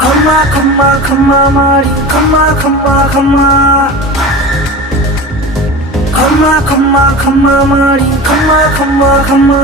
Khama khama khama mari khama khama khama khama khama khama mari khama khama khama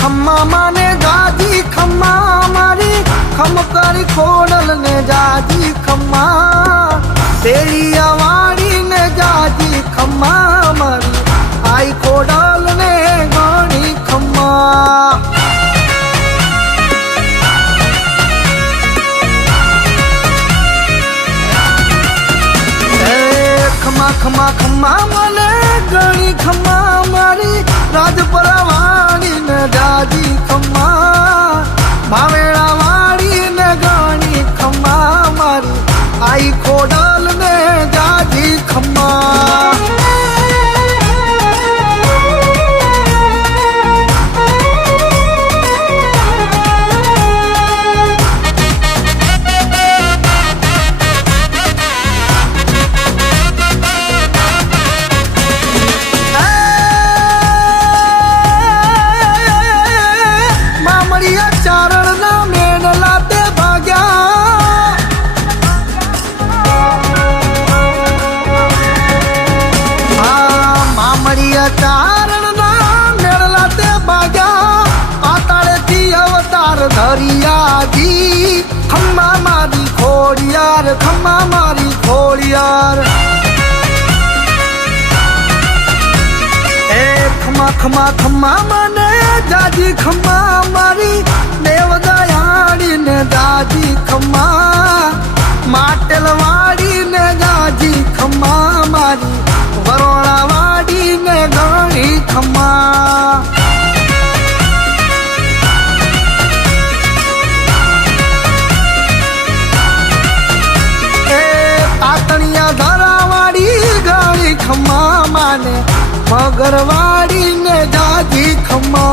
खम्मा माने जाजी खम्मा मारी खमकारी खोडल ने जाजी खम्मा तेरी आवाड़ी ने जाजी खम्मा मारी आई खोडल ने गानी खम्मा खम्मा खम्मा खम्मा माने गानी खम्मा मारी राजपुरा वाणी ने जाजी खम्मा भावेड़ा वाड़ी ने गानी खम्मा मारी आई खोडल ने जाजी खम्मा चारण ना मेड़ला ते बाजा पाताड़े थी अवतार धरिया जी खम्मा मारी खोड़ियार खम्मा मारी खोड़ियार ए खम्मा खम्मा खम्मा मने जाजी खम्मा मारी देवदयाड़ी ने जाजी खम्मा माटेलवाड़ी ने जाजी खम्मा मारी वरोड़ा वाड़ी ने गानी खम्मा तातनिया धरावाड़ी गानी खम्मा माने मगरवाड़ी ने जाजी खम्मा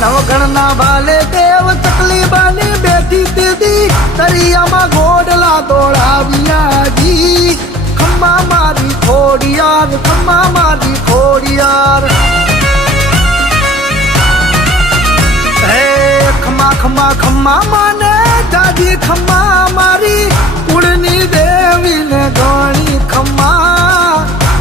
नवगणना वाले देव चकली बानी बेटी दीदी दरिया मा घोड़ला दौड़ाविया जी खम्मा मारी खोड़ियार खम्मा मारी खोड़ियार खम्मा खम्मा खम्मा माने जाजी खम्मा मारी उड़नी देवी ने गानी खम्मा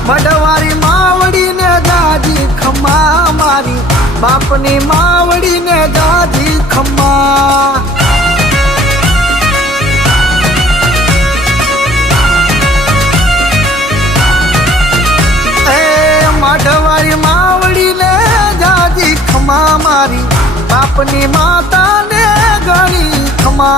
मडवारी मावड़ी ने जाजी खम्मा मारी बापनी मावड़ी ने जाजी खम्मा मडवारी मावड़ी ने जाजी खम्मा मारी बापनी माता ने गानी खम्मा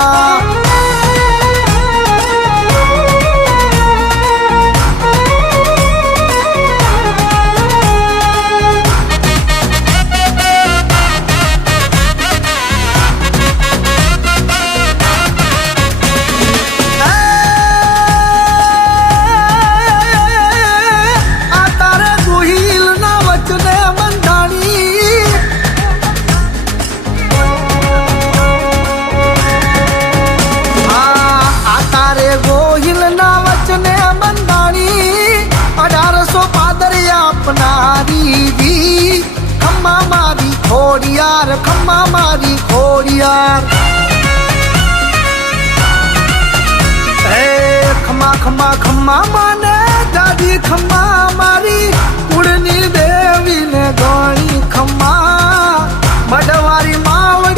खोड़ियार खम्मा मारी खोड़ियार खम्मा खम्मा खम्मा माने जाजी खम्मा मारी उड़नी देवी ने गानी खम्मा मडवारी मावड़ी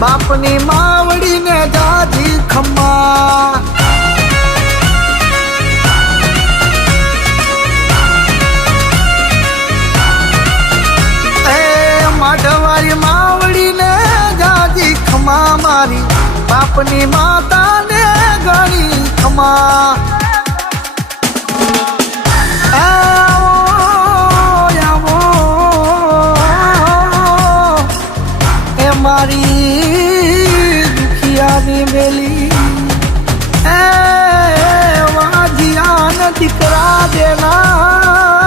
બાપની માવડીને જાજી ખમ્મા માઢવારી માવડીને જાજી ખમા મારી બાપની માતાને ઘણી ખમા આવો એ મારી દુખિયાની બેલી એ વાજિયાન દીકરા દેના